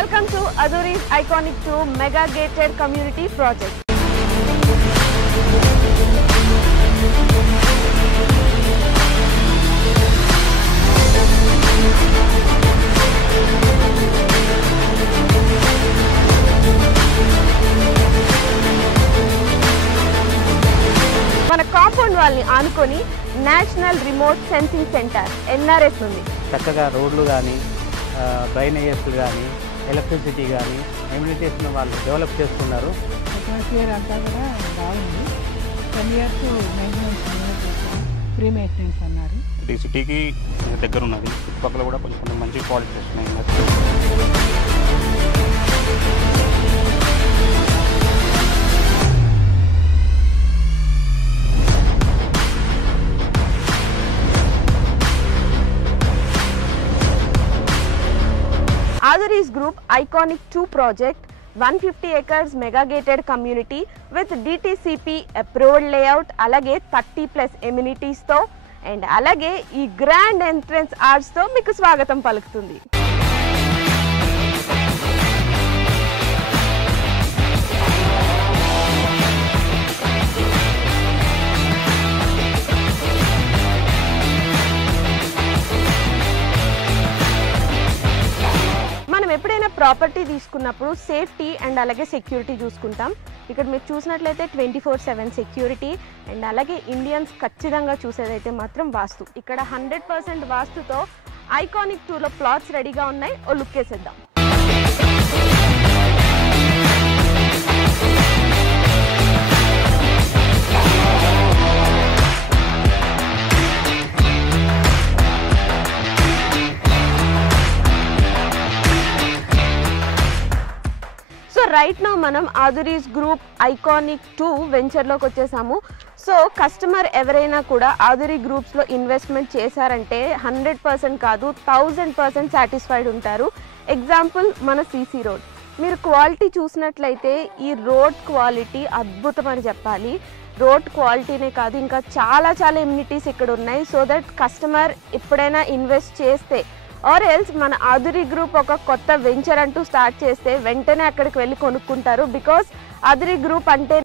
Welcome to Azuri's Iconic 2 Mega Gated Community Project. మన compound వాళ్ళని ఆనుకొని national remote sensing centre NRS ఉంది. చక్కగా రోడ్లు కానీ డ్రైనేజెస్ కానీ ఎలక్ట్రిసిటీ కానీ ఎమ్యూనిటీస్ని వాళ్ళు డెవలప్ చేస్తున్నారు. అట్మాస్ఫియర్ అంతా కూడా బాగుంది. 10 years మెయింటెనెన్స్ ఫ్రీ మెయింటెనెన్స్ అన్నారు. ఇది సిటీకి దగ్గర ఉన్నది. చుట్టుపక్కల కూడా కొంచెం మంచి క్వాలిటీ వస్తున్నాయి. Azuri's Group Iconic 2 project 150 acres mega gated community with DTCP approved layout alage 30+ amenities తో and alage ee grand entrance arch తో మీకు స్వాగతం పలుకుతుంది. ఎప్పుడైనా ప్రాపర్టీ తీసుకున్నప్పుడు సేఫ్టీ అండ్ అలాగే సెక్యూరిటీ చూసుకుంటాం. ఇక్కడ మీరు చూసినట్లయితే 24/7 సెక్యూరిటీ అండ్ అలాగే ఇండియన్స్ ఖచ్చితంగా చూసేదైతే మాత్రం వాస్తు. ఇక్కడ 100% వాస్తుతో ఐకానిక్ 2లో ప్లాట్స్ రెడీగా ఉన్నాయి. ఓ లుక్ వేసేద్దాం. రైట్ నౌ మనం Azuri's Group Iconic 2 వెంచర్లోకి వచ్చేసాము. సో కస్టమర్ ఎవరైనా కూడా Azuri గ్రూప్స్లో ఇన్వెస్ట్మెంట్ చేశారంటే 100% కాదు 1000% సాటిస్ఫైడ్ ఉంటారు. ఎగ్జాంపుల్ మన CC రోడ్. మీరు క్వాలిటీ చూసినట్లయితే ఈ రోడ్ క్వాలిటీ అద్భుతం అని చెప్పాలి. రోడ్ క్వాలిటీనే కాదు ఇంకా చాలా ఎమ్యూనిటీస్ ఇక్కడ ఉన్నాయి. సో దట్ కస్టమర్ ఎప్పుడైనా ఇన్వెస్ట్ చేస్తే ఆర్ ఎల్స్ మన Azuri గ్రూప్ ఒక కొత్త వెంచర్ అంటూ స్టార్ట్ చేస్తే వెంటనే అక్కడికి వెళ్ళి కొనుక్కుంటారు. బికాస్ Azuri గ్రూప్ అంటే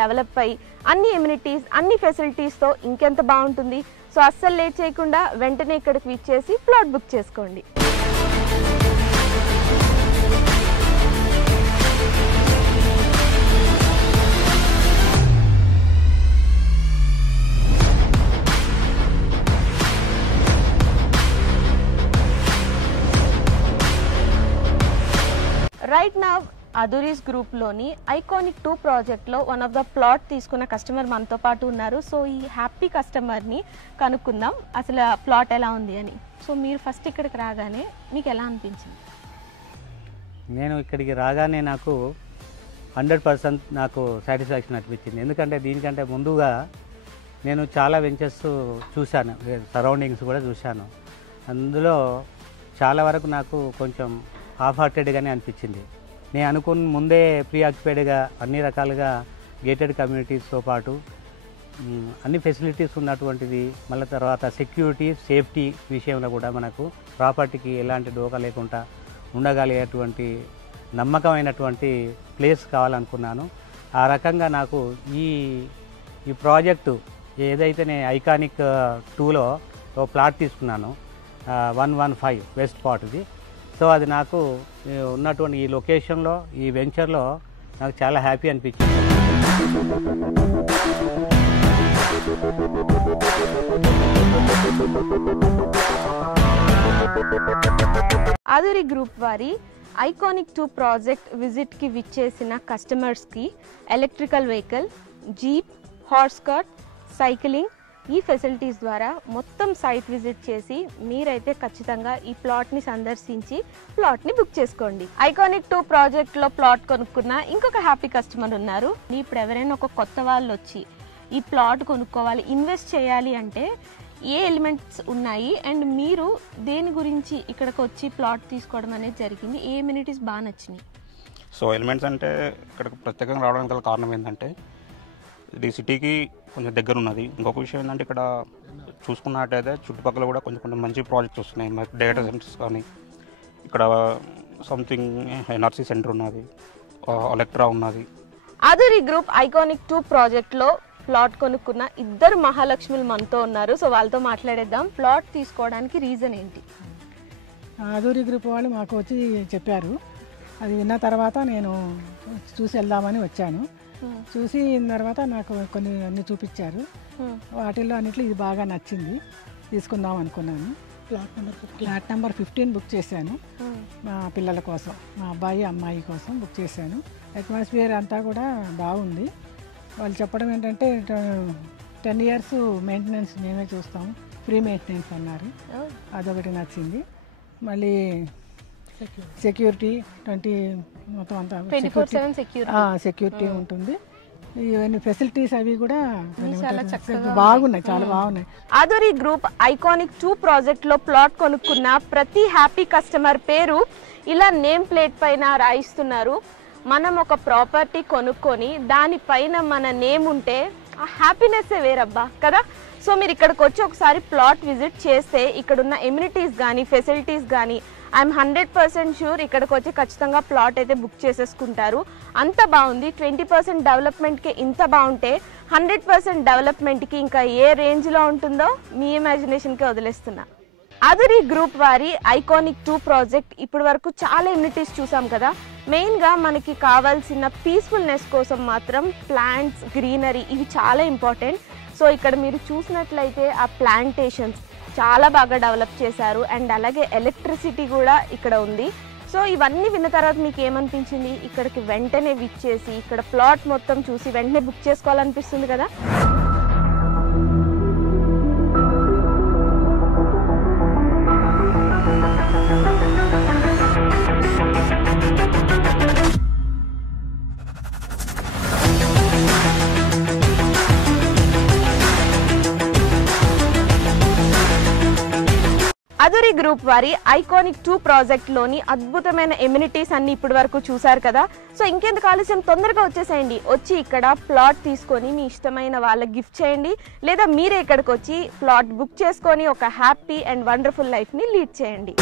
డెవలప్ అయ్యి అన్ని ఎమ్యూనిటీస్ అన్ని ఫెసిలిటీస్తో ఇంకెంత బాగుంటుంది. సో అస్సలు లేట్ చేయకుండా వెంటనే ఇక్కడికి విచ్చేసి ప్లాట్ బుక్ చేసుకోండి. రైట్ నౌ అదురీస్ గ్రూప్లోని ఐకానిక్ 2 ప్రాజెక్ట్లో వన్ ఆఫ్ ద ప్లాట్ తీసుకున్న కస్టమర్ మనతో పాటు ఉన్నారు. సో ఈ హ్యాపీ కస్టమర్ని కనుక్కుందాం అసలు ప్లాట్ ఎలా ఉంది అని. సో మీరు ఫస్ట్ ఇక్కడికి రాగానే మీకు ఎలా అనిపించింది? నేను ఇక్కడికి రాగానే నాకు 100% నాకు సాటిస్ఫాక్షన్ అనిపించింది. ఎందుకంటే దీనికంటే ముందుగా నేను చాలా వెంచర్స్ చూశాను, సరౌండింగ్స్ కూడా చూశాను. అందులో చాలా వరకు నాకు కొంచెం హాఫ్ హార్టెడ్గానే అనిపించింది. నేను అనుకున్న ముందే ప్రీ ఆక్యుపైడ్గా అన్ని రకాలుగా గేటెడ్ కమ్యూనిటీస్తో పాటు అన్ని ఫెసిలిటీస్ ఉన్నటువంటిది, మళ్ళీ తర్వాత సెక్యూరిటీ సేఫ్టీ విషయంలో కూడా మనకు ప్రాపర్టీకి ఎలాంటి డోకా లేకుండా ఉండగలిగేటువంటి నమ్మకమైనటువంటి ప్లేస్ కావాలనుకున్నాను. ఆ రకంగా నాకు ఈ ప్రాజెక్టు ఏదైతే నేను ఐకానిక్ 2లో ఓ ప్లాట్ తీసుకున్నాను 115 వెస్ట్ పాట్ది. సో అది నాకు ఉన్నటువంటి ఈ లొకేషన్లో ఈ వెంచర్లో నాకు చాలా హ్యాపీ అనిపించింది. అదురీ గ్రూప్ వారి ఐకానిక్ 2 ప్రాజెక్ట్ విజిట్కి విచ్చేసిన కస్టమర్స్కి electrical vehicle, jeep, horse cart, cycling ఈ ఫెసిలిటీస్ ద్వారా మొత్తం సైట్ విజిట్ చేసి మీరైతే ఖచ్చితంగా ఈ ప్లాట్ని సందర్శించి ప్లాట్ని బుక్ చేసుకోండి. ఐకానిక్ 2 ప్రాజెక్ట్లో ప్లాట్ కొనుక్కున్న ఇంకొక హ్యాపీ కస్టమర్ ఉన్నారు. ఇప్పుడు ఎవరైనా ఒక కొత్త వాళ్ళు వచ్చి ఈ ప్లాట్ కొనుక్కోవాలి, ఇన్వెస్ట్ చేయాలి అంటే ఏ ఎలిమెంట్స్ ఉన్నాయి అండ్ మీరు దేని గురించి ఇక్కడికి వచ్చి ప్లాట్ తీసుకోవడం అనేది జరిగింది, ఏ ఎమ్యూనిటీస్ బాగా నచ్చినాయి? సో ఎలిమెంట్స్ అంటే ఇక్కడికి ప్రత్యేకంగా రావడానికి గల కారణం ఏంటంటే ఇది సిటీకి కొంచెం దగ్గర ఉన్నది. ఇంకొక విషయం ఏంటంటే ఇక్కడ చూసుకున్నట్టయితే చుట్టుపక్కల కూడా కొంచెం మంచి ప్రాజెక్ట్స్ వస్తున్నాయి. డేటా సెంటర్స్ కానీ ఇక్కడ సంథింగ్ ఎన్ఆర్సీ సెంటర్ ఉన్నది, ఎలక్ట్రా ఉన్నది. అదురీ గ్రూప్ ఐకానిక్ 2 ప్రాజెక్ట్లో ప్లాట్ కొనుక్కున్న ఇద్దరు మహాలక్ష్ములు మనతో ఉన్నారు. సో వాళ్ళతో మాట్లాడేద్దాం. ప్లాట్ తీసుకోవడానికి రీజన్ ఏంటి? అదురీ గ్రూప్ వాళ్ళు మాకు వచ్చి చెప్పారు. అది విన్న తర్వాత నేను చూసి వెళ్దామని వచ్చాను. చూసి తర్వాత నాకు కొన్ని అన్ని చూపించారు. వాటిల్లో అన్నిట్లో ఇది బాగా నచ్చింది, తీసుకుందాం అనుకున్నాను. ఫ్లాట్ నెంబర్ 15 బుక్ చేశాను. మా పిల్లల కోసం, మా అబ్బాయి అమ్మాయి కోసం బుక్ చేశాను. అట్మాస్ఫియర్ అంతా కూడా బాగుంది. వాళ్ళు చెప్పడం ఏంటంటే 10 years మెయింటెనెన్స్ మేమే చూస్తాం, ఫ్రీ మెయింటెనెన్స్ అన్నారు. అదొకటి నచ్చింది. మళ్ళీ సెక్యూరిటీ మొత్తం అంతా సెక్యూరిటీ ఉంటుంది. ఇవన్నీ ఫెసిలిటీస్ అవి కూడా బాగున్నాయి, చాలా బాగున్నాయి. అదురీ గ్రూప్ ఐకానిక్ 2 ప్రాజెక్ట్లో ప్లాట్ కొనుక్కున్న ప్రతి హ్యాపీ కస్టమర్ పేరు ఇలా నేమ్ ప్లేట్ పైన రాయిస్తున్నారు. మనం ఒక ప్రాపర్టీ కొనుక్కొని దానిపైన మన నేమ్ ఉంటే ఆ హ్యాపీనెస్సే వేరబ్బా కదా. సో మీరు ఇక్కడికి వచ్చి ఒకసారి ప్లాట్ విజిట్ చేస్తే ఇక్కడున్న ఎమ్యూనిటీస్ కానీ ఫెసిలిటీస్ కానీ ఐఎమ్ 100% షూర్ ఇక్కడికి వచ్చి ఖచ్చితంగా ప్లాట్ అయితే బుక్ చేసేసుకుంటారు. అంత బాగుంది. 20% డెవలప్మెంట్కి ఇంత బాగుంటే 100% డెవలప్మెంట్కి ఇంకా ఏ రేంజ్లో ఉంటుందో మీ ఇమాజినేషన్కే వదిలేస్తున్నా. అదురీ గ్రూప్ వారి ఐకానిక్ 2 ప్రాజెక్ట్ ఇప్పటి వరకు చాలా ఎమ్యూనిటీస్ చూసాం కదా. మెయిన్గా మనకి కావాల్సిన పీస్ఫుల్నెస్ కోసం మాత్రం ప్లాంట్స్, గ్రీనరీ ఇవి చాలా ఇంపార్టెంట్. సో ఇక్కడ మీరు చూసినట్లయితే ఆ ప్లాంటేషన్స్ చాలా బాగా డెవలప్ చేశారు అండ్ అలాగే ఎలక్ట్రిసిటీ కూడా ఇక్కడ ఉంది. సో ఇవన్నీ విన్న తర్వాత మీకు ఏమనిపించింది? ఇక్కడికి వెంటనే విచ్చేసి ఇక్కడ ప్లాట్ మొత్తం చూసి వెంటనే బుక్ చేసుకోవాలనిపిస్తుంది కదా. అదురీ గ్రూప్ వారి ఐకానిక్ 2 ప్రాజెక్ట్లోని అద్భుతమైన ఎమ్యూనిటీస్ అన్ని ఇప్పటి వరకు చూసారు కదా. సో ఇంకెందుకు ఆలస్యం, తొందరగా వచ్చేసేయండి. వచ్చి ఇక్కడ ప్లాట్ తీసుకొని మీ ఇష్టమైన వాళ్ళకి గిఫ్ట్ చేయండి, లేదా మీరే ఇక్కడికి వచ్చి ప్లాట్ బుక్ చేసుకొని ఒక హ్యాపీ అండ్ వండర్ఫుల్ లైఫ్ని లీడ్ చేయండి.